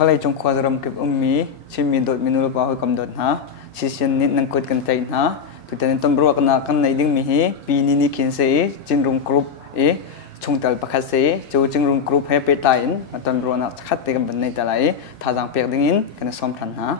valley trong khoa ram kip mi chim dot minul pa oi kam dot na CCN nit nang kot kan tai na tu ten tom bro kan nei ding mi hi pi ni khin se chin room group e chungtal pakhat se chu chin room group he pe ta in tom bro na khat te kan ban nei ta lai tha jang pek ding in kan som than ha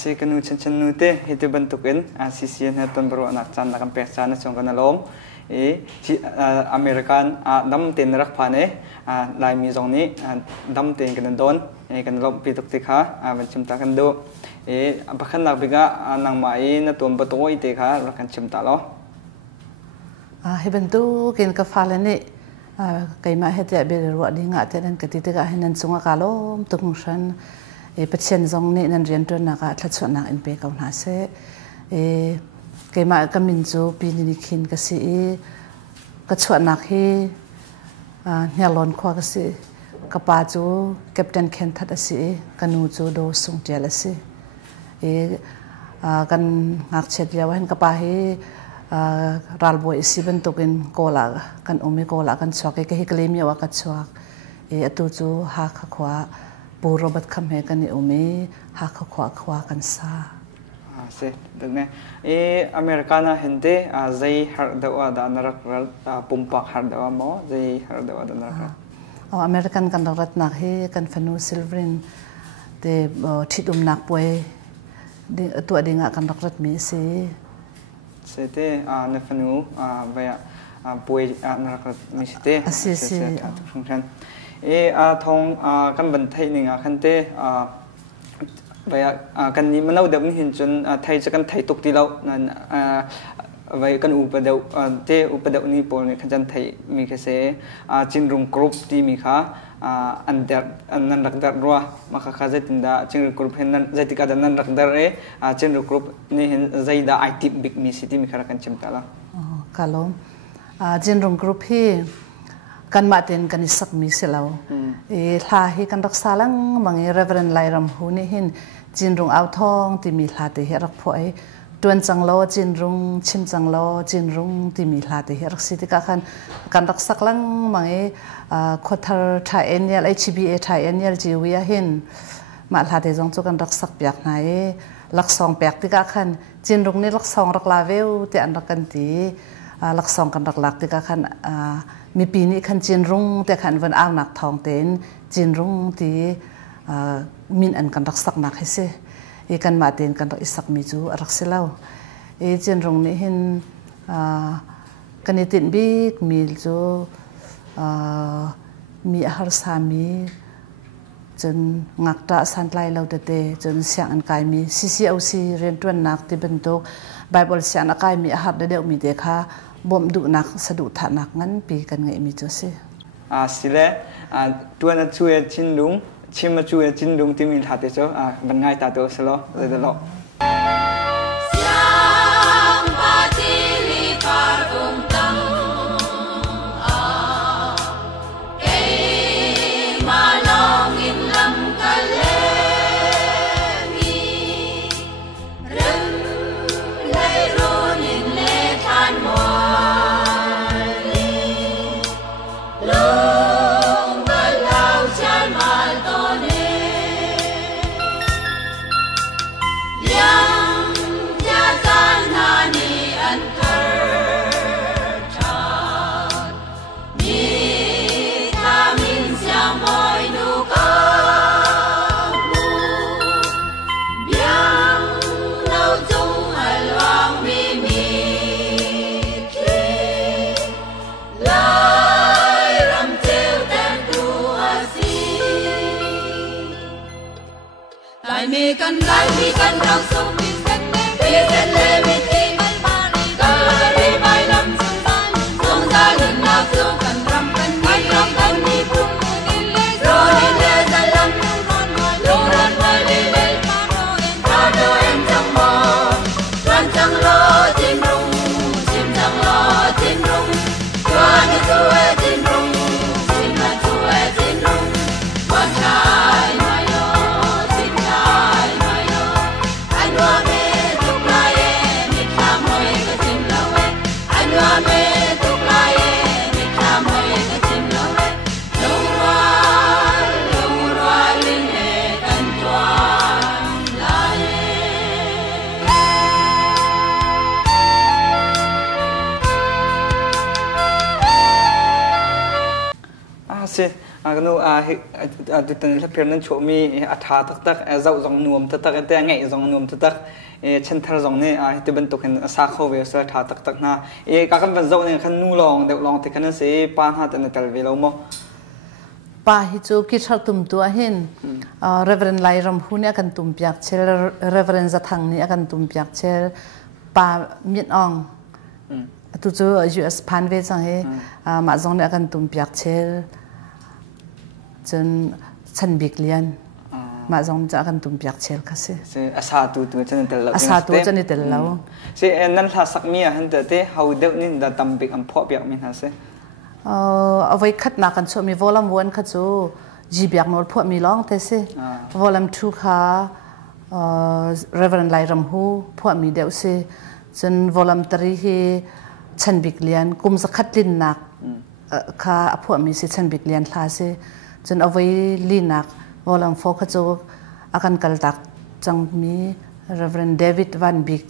si kanu chen nu te hitu bentukin CCN haton Biaruahnak chan nakam pek chan chong kana lom American dam ten rak phane lai mi jong ni dam ten kan don kan lom pituk tikha ban chimta kan do bakhan nak biga nang mai na tom batoi te kha rakan chimta lo he bentu ken ka falani kaima hete Biaruah dinga ten ka ti te ga hinan chunga kalom tungshan patient zong ni nan rian ton naka thachwa nak in pe kaun ha se keima kamin chu pi ni khin ka si ka chwa nak hi nyalon khwa ka si ka pa chu captain Khin that asi kanu chu do sung tel asi kan ngak chet ya wan ka pa hi ral boy si ben tokin kola kan umi kola kan chwa ke hi claim ya wa ka chwa atu chu ha kha khwa puro bat kham he kan umi ha kha khwa kan sa se dang ne Americana hende zai har da da narak pumpak har da mo zai har da narak American kan rat nak he kan fanu silverin te thidum nak poi de tu adinga kan rat mi se te na fanu vaya poi narak mi te se function thong kan ban thai ninga khante vaya kan ni manau dam ni hin chun thai cha kan thai tuk ti lo nan vaya kan upadau te upadau ni pol ni khan thai mi kha se chin room group ti mi kha under nan rak dar ro ma kha kha zatin da chin room group hen nan zati ka nan rak dar re chin room group ni hin zaida IT big mi city mi kha kan chimta la kalom chin room group hi kan maten kan isak mi selaw tha hi kan raksa lang mangi reverend lairam hu ni hin jinrung au thong ti mi hla te herak phoi tuan changlo jinrung chim changlo jinrung ti mi hla te herak si ti ka khan kan raksak lang mangi khothar tha enel HBA tha enel jiwia hin ma hla te jong chu kan raksak pyak nai laksong pyak ti ka khan jinrung ni laksong rak la veu te an rakan ti laksong kan rak lak ti ka khan mi pi ni khan chin rung te khan van aw nak thong ten chin rung ti min an kan rak sak nak hese kan ma ten kan rak isak mi chu rak selaw chin rung ni hin kan itin big mil chu mi har sami chun ngak ta san lai lo te chun siang an kai mi CCOC ren tuan nak ti bentuk bible siang akai mi har de mi te kha bom du nak sadu tha nak ngan pi kan ngai mi chu se sile tuana chue chin lung chima chue chin lung ti min tha te cho ban ngai ta to selo de lo mi kan rong sung mi sen le mi ti man ma ni ka ri bai lam sung da lun na su kan ram kan ni pu ni le za lam lo ran ma le pa do en chang mo ran chang lo tin rung chim chang lo tin rung tuan tu e tin rung chim na tu e tin rung สิก็นู้ดูตอนนี้เพื่อนนั่นช่วยมีอัฐาตักเจ้าจงนวมตักแต่ไงจงนวมตักเช่นท่าจงนี่ที่บรรทุกเห็นสาขาเวสอัฐาตักนะก็กันเป็นเจ้าเนี่ยขันนู่ลองเด็กลองที่ขันนั้นสิป้าหาแต่ในตลาดเราโมป้าฮิจูคิดชอบตุ่มตัวหินReverend ไลรำหูเนี่ยกันตุ่มเปียกเชล Reverend จะทางนี้กันตุ่มเปียกเชลป้ามีดอ่องตัวจูUS พันเวจังเฮมาจงเนี่ยกันตุ่มเปียกเชลจนฉันบิกเลียนมาจงจะกันตุ่มเปียกเชลค่ะสิอาซาตัวจะนี่เตลล์อาซาตัวจะนี่เตลล์สินั่นถ้าสักมีอ่ะเห็นแต่ที่เขาเด็กนี่จะตั้มบิกอันพอเปียกมีนะสิเอาไว้คัดนักกันช่วยมีวอลลัมวันคัดจูจีเบียกนอลพวกมีร้องแต่สิวอลลัมทูค่ะReverend ไลรำหูพวกมีเดียวสิจนวอลลัมตรีฮีฉันบิกเลียนกุมสักคัดลินนักค่ะพวกมีสิฉันบิกเลียนคลาสิจนเอาไว้ลินนักวอลลัมโฟคัดจูอาการกัลตักจังมี Reverend David Van Beek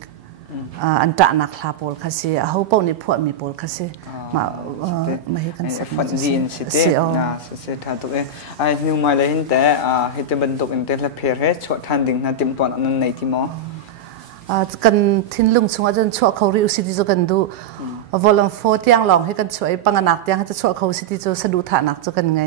อันตระนักลาโพลค่ะสิเขาเป้านี่พวกมีโพลค่ะสิมาให้กันสักฟันจีนสิเต้นะสิท่าตุกไอ้นิวมาเลยเห็นแต่เห็นแต่บรรทุกเห็นแต่ละเพลย์ชดทันดิ่งนาติมตอนนั้นในที่มอกันทิ้งลุงชงอาจารย์ช่วยเขาเรียกสิที่จะกันดูวอลลัมโฟที่ยังลองให้กันช่วยปังนักที่ยังจะช่วยเขาสิที่จะสะดุดฐานักจะกันไง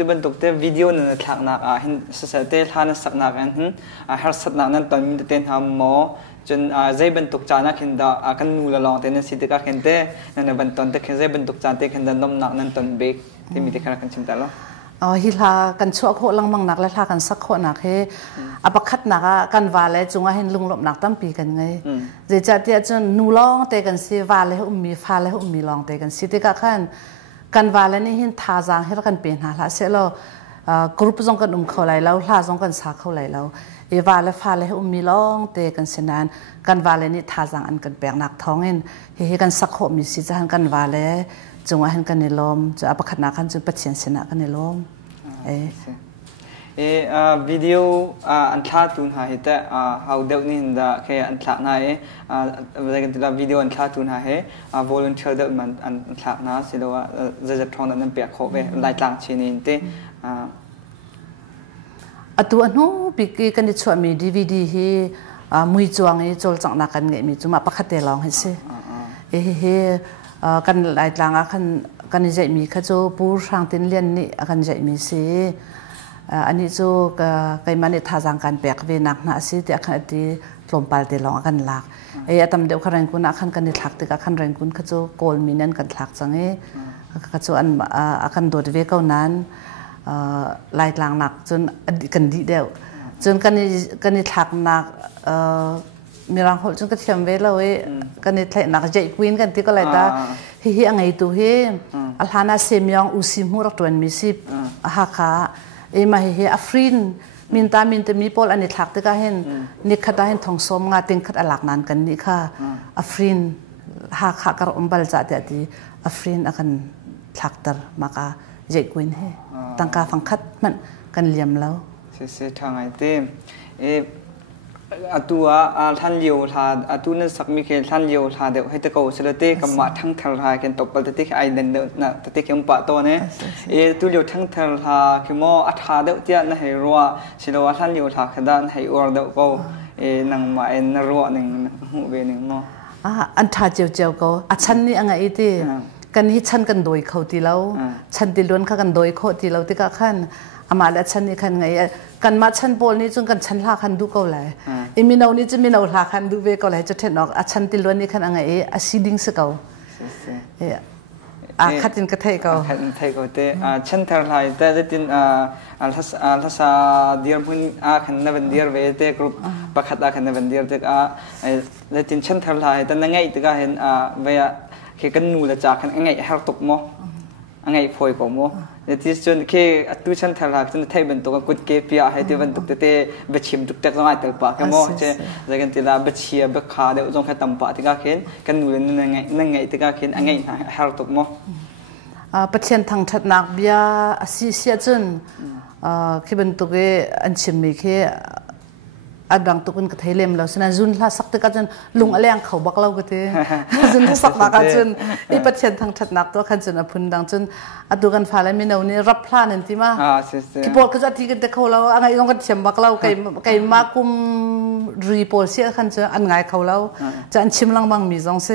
ที่บรรทุกเตวิดีโอนั่นหลักนักเห็นสุดๆเตทานสักนักนั้นหาสักนักนั้นตอนมีเต้นทำหมอจนใจบรรทุกจานักเห็นดากันนูละลองเต้นสิทธิ์ก็เห็นเต้นั่นบรรทุกเต้ใจบรรทุกจานเต้เห็นดานมนักนั้นตอนเบรกที่มีเต้ขนาดกันชิมตลอดฮิลากันชั่วโคลังมังนักและลากันสักโคนักเฮอปักขัดนักกันวาเลจงว่าเห็นลุงหลบนักตั้มปีกันไงเดี๋ยวจะเดี๋ยวจนนูลองเตกันสิวาเลมีฟ้าเลมีลองเตกันสิเตก็ขันกันวาเลนี่เห็นท่าจางให้เรากันเปลี่ยนหาละเสร็จแล้วกรุ๊ปจงกันเขาไหลแล้วลาจงกันสาเขาไหลแล้ววาเลฟ้าเลมีลองเตกันเสนานกันวาเลนี่ท่าจางอันกันแปลงหนักท้องเห็นเฮกันสักโคมีสิจะหันกันวาเลจงว่าเห็นกันในลมจะอปักขัดนักกันจนปัจเจียนเสนากันในลมวิดีโออันท้าตุนหาเหตุเขาเด็กนี่เห็นได้แค่อันท้าหน้าเวลากันที่เราวิดีโออันท้าตุนหาเหวอลลันเทียร์เด็กมันอันท้าหน้าสิเราว่าจะท้องนั้นเปียกเขาไปไล่ต่างเช่นนี้เต้ตัวนู้ปีกันที่ช่วยมีดีวีดีที่มือจวงที่โจลจังนักกันเงี้ยมีจุ่มปักขัดเตลองให้สิกันไล่ต่างกันใจมีข้าโจปูช่างตินเลียนนี่กันใจมีสิอันนี้จูไก่มันท่าจางการแปลกเวนักนะสิที่ขันที่ลมปาลเตลองกันหลักตำเดียวขันแรงกุนขันกันหลักที่ขันแรงกุนข้าจูโกลมีนั่นกันหลักจังข้าจูอันโดดเวก้านั้นลายกลางหนักจนกันดีเดียวจนกันหลักหนักมีรังหดจนก็เทียมเวลากันหลักหนักใจควินกันที่ก็เลยตาเฮียไงตัวเฮียอัลฮานาเซมิยองอุซิมูรักตัวนี้สิฮักค่ะมาเฮียอัฟรินมินตามีพอลอันนี้หลักที่ก็เห็นนี่ขัดเห็นทองสมงาติงขัดหลักนั้นกันนี่ค่ะอัฟรินฮักค่ะกระอุมบัลจัดที่อัฟรินอากันหลักตร์มากะใจควินเฮตั้งการฟังคัดมันกันเลี้ยมแล้ว เสียทางไอเต้ตัวท่านเยียวทาตัวนั้นสักมีแค่ท่านเยียวทาเดี๋ยวให้ตะโกเสด็จเต้กับมาทั้งทลายกันตบไปตะเต้ไอเดนเดนะตะเต้เขียมปะตัวเนี่ยตัวเยียวทั้งทลาคือมออัฐาเดี๋ยวเจ้านั่นให้รัวสิเราท่านเยียวทาขดานให้อวดเดี๋ยวก็นังมานรัวหนึ่งหูเวหนึ่งมออันท่าเจียวก็ฉันนี่อังไงตีกันที่ฉันกันโดยเขาตีเราฉันตีล้วนเขากันโดยเขาตีเราที่ก็ขั้นอามาและฉันนี่ขันไงกันมาฉันโบลนี่จนกันฉันลาขันดูก็เลยมีนานี่จะมีนาลาขันดูเวก็เลยจะเห็นออกฉันติล้วนนี่ขันไงซีดิ้งสกเอาขัดจินกระเทยก็ขัดไทยก็เตฉันทลายแต่จะตินทัศเดียร์พุ่นขันนับเดียร์เวเตกรุ๊ปประคัดขันนับเดียร์เตจะตินฉันทลายแต่นั่งไงตึกเห็นเวียแค่กันนูละจากขันไงฮาร์ตกมอไงพอยก็มอที่จนแค่ตัวฉันทลายจนไทยบรรทุกกุดเก็บยาให้ที่บรรทุกเตะบัชิมทุกแต่ก็ง่ายแต่ปากก็มอเช่จะกันที่ลาบัชเชียบักขาเดี๋ยวจงแค่ตั้มปากที่ก็เห็นกันนูเลยนั่งไงที่ก็เห็นไงฮาร์ตกมประเทศทางทัดนักเบียซีเซียจนคือบรรทุกอันชิมมีแค่อันดังตุกันกระเทยเลมแล้วฉะนั้นจุนลาสักตะกันจนลุงอะไรอย่างเขาบักเล่าก็เตจุนลาสักนักจนไอประเทศทางทัดนักตัวกันจนอพุนดังจนอันตุกันฟ้าแล้วมีแนวนี้รับพลาดนั่นที่มาที่พอก็จะที่กันแต่เขาเราอันไงต้องกันเชื่อมบักเล่าไก่มาคุมรีโพลเสียกันจนอันไงเขาเราจะอันชิมลังบางมีจงเส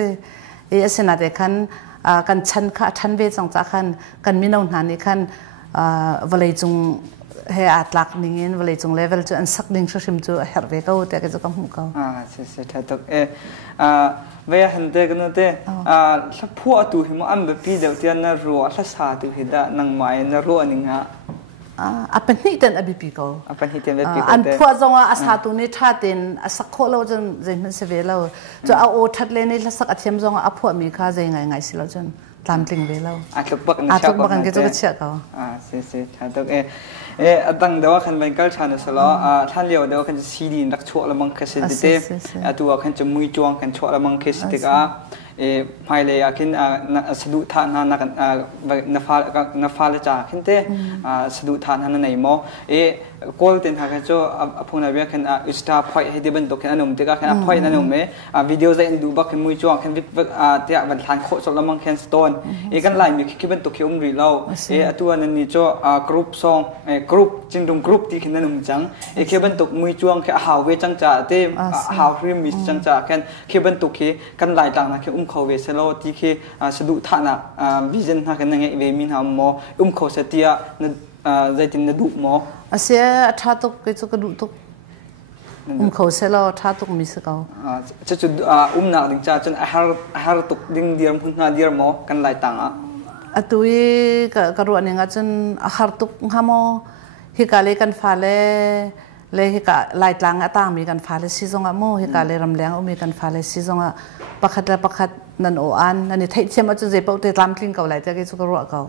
ไอเสนาเด็กขันกันชันค่ะชันเวจงจากขันกันมีแนวหนานี้ขันวันเลยจงเฮอัตลักนิ่งเงินวันเลยจงเลเวลจะอันสักดิ่งชิมจูเฮร์เวก้าแต่ก็จะกำหูเขาใช่ใช่ถูกเวียหันเตกันเตสักพวกตัวหิมอันแบบพี่เดียวที่นั่นรัวสักสาตัวหิดะนังไม้นั่นรัวนิ่งฮะเป็นนี่เต็นอบิปิโกเป็นนี่เต็นอบิปิโกอันพวกจงว่าอาสาตัวนี้ท่าเต็นสักโคเราจนใจมันเสียเราจะเอาโอทัดเลยนี่สักอาทิตย์จงว่าพวกมีค่าใจไงสิเราจนตามติงเวเราทุกบักนี่ทุกบักนี่ก็จะเชื่อเขาใช่ใช่ถูกตั้งเดี๋ยวขันเป็นกัลชานุสละท่านเดียวเดี๋ยวขันจะซีดีนักชั่วละมังเคสติเตตัวขันจะมือจวงขันชั่วละมังเคสติกไม่เลยขันสะดุดท่านนักนับฟ้าละจ่าขันเตสะดุดท่านนั่นไหนมอกอลเต็นหากจะพูดอะไรขันอุตสาหพอยให้เดบันตกขันอนุมติกาขันพอยนั่นอนุมวิดีโอจะดูบักขันมือจวงขันวิบเที่ยบันทานโคสละมังขันสโตนกันไล่มีคิดบันตกคิวรีเราตัวนั้นนี่จะกรุ๊ปซองกรุ๊ปจึงตรงกรุ๊ปที่ขันนั่นอนุมจังแค่บันตกมือจวงแค่หาวเวจังจ่าเต้หาวริมิสจังจ่าแค่บันตกกันไล่ต่างนะแค่เขาเวสโลที่แค่สะดุดท่านะวิจัยนะกันนั่งเวมินหามอเขาเสียนั่นใจตินนดุมอเสียท่าตุกก็จะกระดูตุกเขาเสียแล้วท่าตุกมิสเขาจะจุดนักดิ่งจ่าจนอาหารตุกดิ่งเดียร์พุ่งหน้าเดียร์มอกันไล่ต่างตุยกระดูกนี่งั้นจนอาหารตุกหามอฮิกาเลกันฟ้าเลยฮิกาไล่ต่างต่างมีกันฟ้าเลยซีซงอะโมฮิกาเลรำเลียงมีกันฟ้าเลยซีซงอะประคัดนั่นโออันนั่นนี่เทียมมาจนเจ็บปวดแต่ตามกลิ่นเก่าไหลแต่ก็สุกรัวเก่า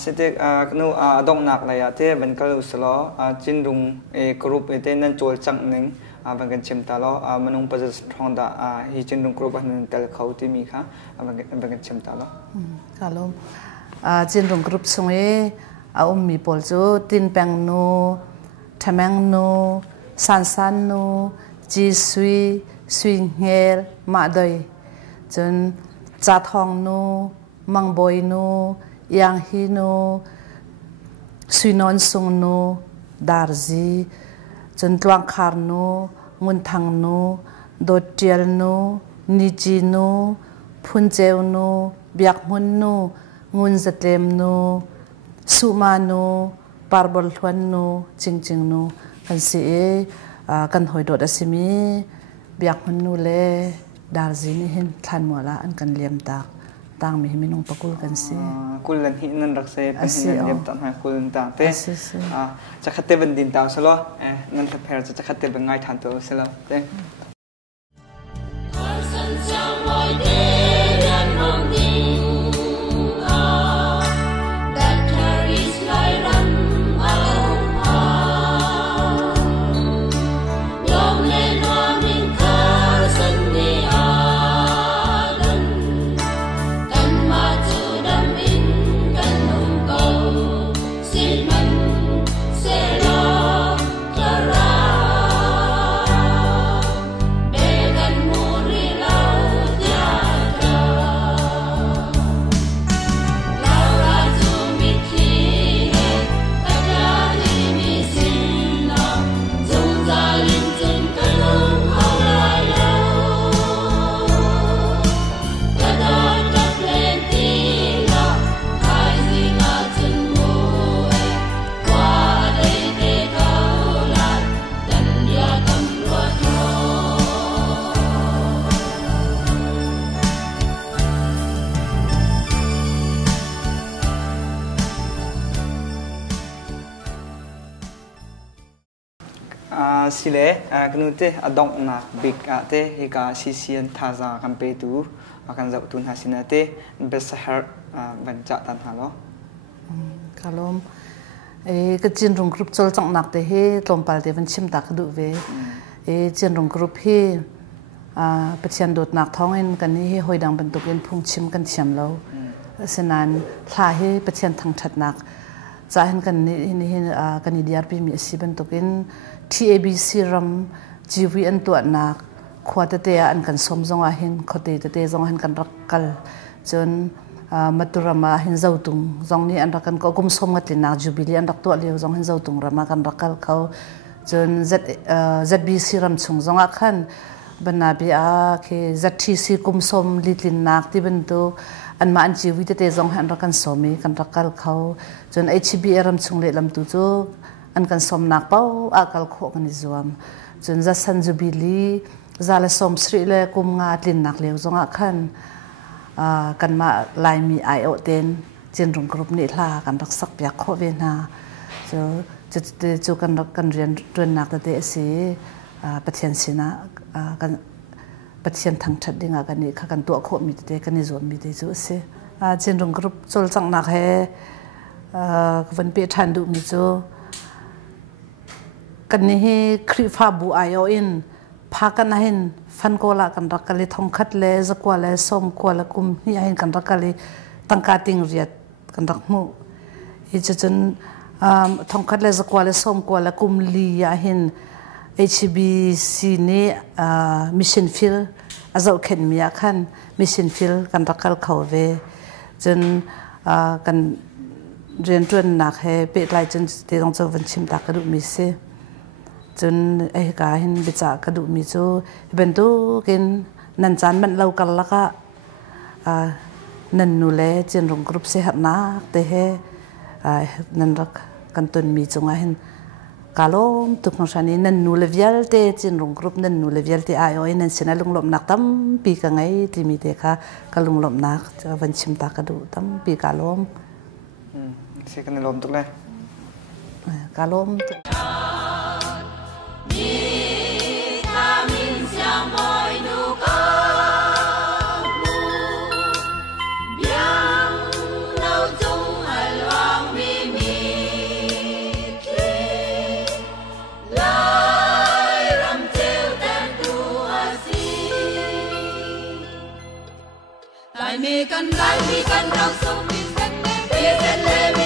เสด็จนูดงหนักเลยที่เป็นกลุ่มสล้อจินรุงกรุ๊ปที่นั่นโจลจังหนึ่งเป็นกันเชื่อมตลอดมันนุ่งปัจจุบันที่จินรุงกรุ๊ปนั้นแต่เขาที่มีค่ะเป็นกันเชื่อมตลอดค่ะลุงจินรุงกรุ๊ปส่งมีปอลจูตินแปงนูทำแมงนูสันนูจีสวีเฮลมาดอยจนจ่าทองนูมังบอยนูยังฮิโนสุนอนซุงโนดาร์ซีจนตวงคาร์โนงุนทังโนโดเทียลโนนิจิโนพุนเจวโนเบียกมุนโนงุนสเตมโนสุมาโนปาร์บอลทวนโนจริงโนกันสิกันหอยโดดสิมีเบียกมุนโนเล dar zini hin than mola an kan liam tak tang mi minung pakul kan se kul lan hi nan rak se pe hin liam tak ha kul ta te cha khatte ban din ta salo nan ta pher cha khatte ban ngai than to salo te sile kanute adong na big te hika CCN thaza kampe tu akan zau tun hasinate besahar bancha tan halo kalom cái chiến rong group chol chang nak te he tompal te van chim tak du ve chiến rong group hi pathian dot nak thong in kan hi hoi dang ban tuk in phung chim kan thiam lo senan thla he pathian thang that nak cha hen kan ni kan ni DRP mi si ban tuk in TABC ram GV an tu nak khwata te an kan som zong a hin khote te zong hen kan rakkal chon maturama hin zautung zong ni an rakan ko kum som ngat na jubilee an rak to le zong hin zautung rama kan rakkal khau chon ZBC ram chung zong a khan bana bi a ke ZTC kum som litlin nak ti ben tu an ma an GV te zong han rakan somi kan rakkal khau chon HB ram chung le lam tu chu an kan som nak pau akal kho kan zuam chun za san jubilee zala som sri le kum nga tlin nak le zonga khan kan ma lai mi ai o ten chen rong group ni thla kan rak sak pya kho ve na so chu kan rian tun nak te si pathian sina kan pathian thang that dinga kan ni kha kan to kho mi te kan ni zom mi te chu se chen rong group chol chang nak he van pe than du mi chu kan ni hi khrifa bu ayo in phakan hin fan kola kan rakali thom khat le zakwa le som kola kum ni hin kan rakali tangka ting riat kan rakmu hi chun thom khat le zakwa le som kola kum li ya hin HBC ni mission field azau khen mi khan mission field kan rakal khawve chun kan rian tun nak he pe lai chun te dong chaw van chim ta ka du mi se chun ka hin bicha ka du mi chu ben tu kin nan chan man lo kal laka nan nu le chen rong group se hat na te he nan rak kan tun mi chunga hin kalom tuk no shani nan nu le vial te chen rong group nan nu le vial te ayo in nan sina lung lom nak tam pi ka ngai ti mi te kha ka lung lom nak van chim ta ka du tam pi kalom se kan lom tuk le kalom mi kan rong sung mi sen le